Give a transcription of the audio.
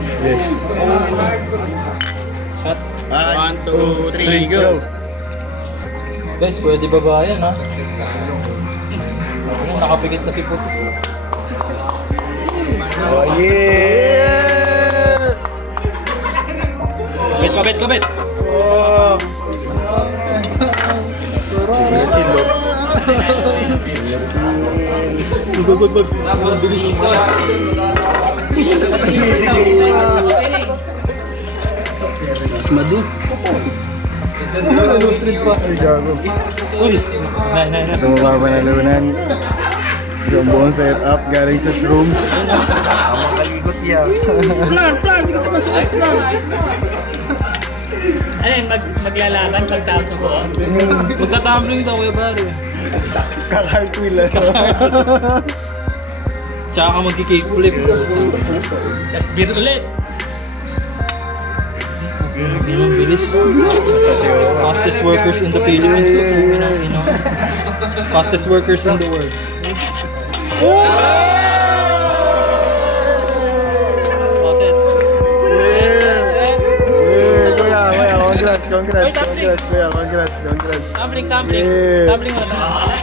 Yes. Shot. One, two, three, go! Guys, pwede ba ba yan ha? Ano, nakapikit na si Puto. Oh, yeah! Kabit, kabit, kabit! Oh! Chill, chill, oh. Chill, chill. Bag, bag, bag. Madu. Ay, gago. Uy! Nay, nay, nay. Ito mapapanalunan. Yung buong setup galing sa shrooms. Ang makalikot yan. Plan, plan! Hindi pa masulit plan! Ano yun, mag, maglalaban pagtapos buo? Magtatumbling daw, kuya Barry. Kakartwheel ano. Tsaka ka magki-kickflip. Tapos beer ulit. Ang bilis. Fastest workers in the Philippines. You know, you know. Fastest workers in the world. Kuya, congrats, congrats, congrats, kuya, congrats, congrats. Tumbling, tumbling. Yeah. Tumbling wala.